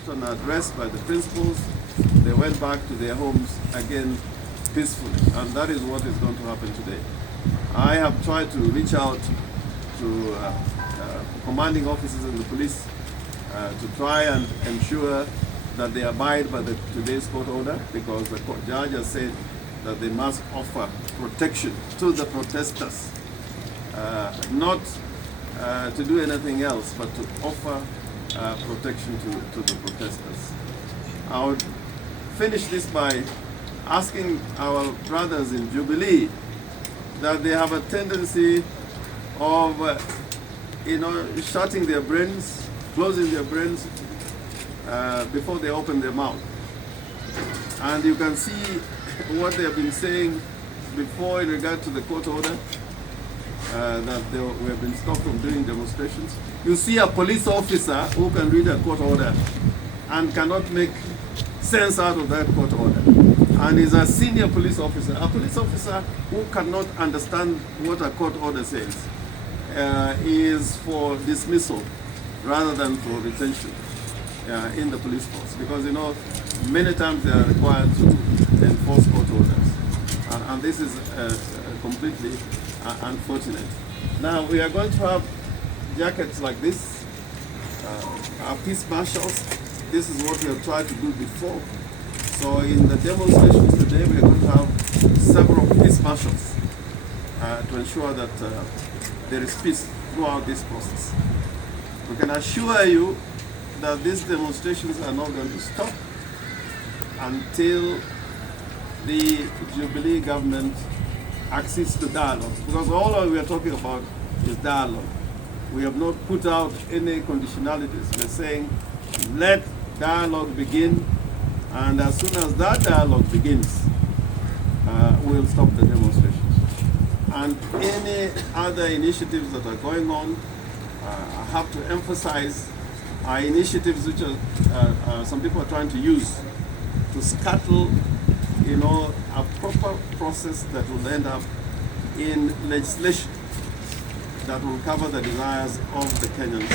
after an address by the principals, they went back to their homes again peacefully. And that is what is going to happen today. I have tried to reach out to commanding officers in the police to try and ensure that they abide by today's court order, because the judge has said that they must offer protection to the protesters, not to do anything else, but to offer protection to the protesters. I would finish this by asking our brothers in Jubilee that they have a tendency of, shutting their brains, closing their brains before they open their mouth. And you can see what they have been saying before in regard to the court order, that we have been stopped from doing demonstrations. You see a police officer who can read a court order and cannot make sense out of that court order. And is a senior police officer, a police officer who cannot understand what a court order says, is for dismissal rather than for retention in the police force. Because, many times they are required to enforce court orders. And this is completely unfortunate. Now, we are going to have jackets like this, our peace marshals. This is what we have tried to do before. So in the demonstrations today, we are going to have several peace marshals to ensure that there is peace throughout this process. We can assure you that these demonstrations are not going to stop until the Jubilee government accedes to dialogue. Because all we are talking about is dialogue. We have not put out any conditionalities. We're saying, let dialogue begin, and as soon as that dialogue begins, we'll stop the demonstrations. And any other initiatives that are going on, I have to emphasize, are initiatives which some people are trying to use to scuttle, a proper process that will end up in legislation that will cover the desires of the Kenyans.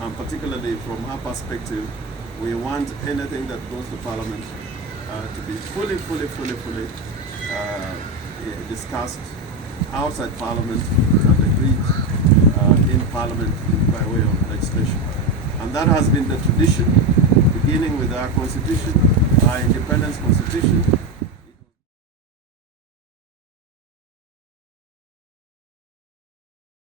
And particularly from our perspective, we want anything that goes to Parliament to be fully discussed outside Parliament and agreed in Parliament by way of legislation. And that has been the tradition, beginning with our Constitution, our Independence Constitution,